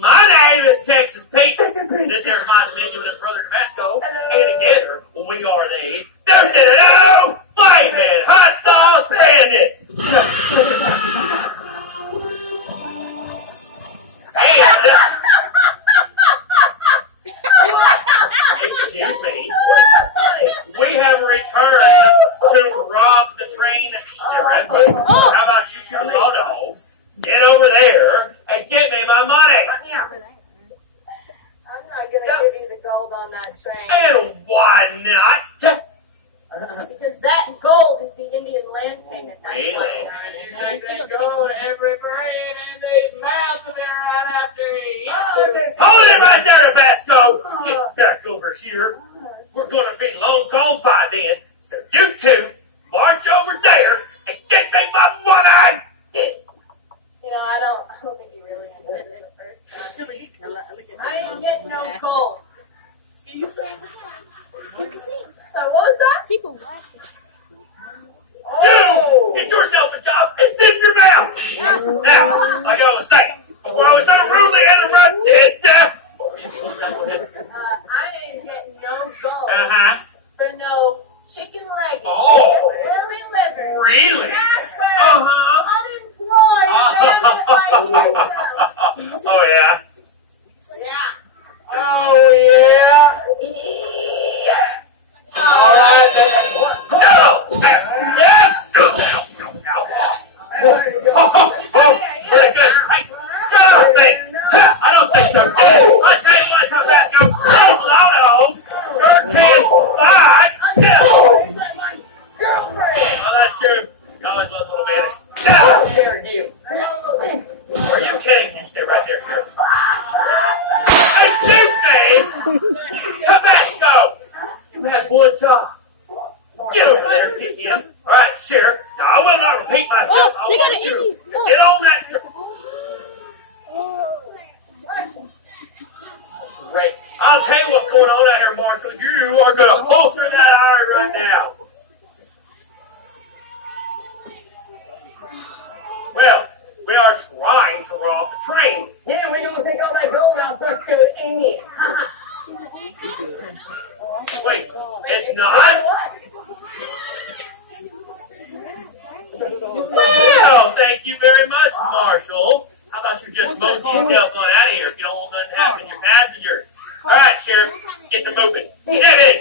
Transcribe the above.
My name is Texas Pete. This is my diminutive brother Tabasco. And together, we are the Do-do-do-do Flaming Hot Sauce Bandits. And, excuse me, we have returned to rob the train, Sheriff. How about you two law dogs? Get over there and get me my money. I'm not going to give you the gold on that train. And why not? Because that gold is the Indian land payment. That's Really? why. You take that gold every brain and these mouths will be right after you. Hold it right there, Tabasco. Get back over here. We're going to be long gone by then. So you two march over there and get me my money. You know, I don't think you really understood it the first time. I ain't getting no gold. So what was that? People laughing. You get yourself a job and zip your mouth. Now, like I was saying, before I was so rudely interrupted. I ain't getting no gold For no chicken leggings. Oh. Really livers. really? Casper. Uh-huh. Unemployed. Like yourself. Oh, yeah? Yeah. Oh, yeah. All right, then. No! Yeah! Oh, very good. Hey, shut up, mate. I don't think so. I tell you what, Tabasco, those Lotos sure can fight. Oh, that's true. You always love little man. How dare you? Are you kidding? You stay right there, Sheriff. Excuse me! Tabasco! You had one job. Get over there, get him. All right, Sheriff. Now, I will not repeat myself. Oh, they got an you Indian. to get on that. Great. I'll tell you what's going on out here, Marshal. You are going to holster that iron right now. Well, we are trying to rob the train. Yeah, we're going to take all that gold out so good, ain't it? Wait, it's not? Well, thank you very much, Marshal. How about you just motion yourself on out of here if you don't want nothing to happen to your passengers? All right, Sheriff, get to moving. Get in.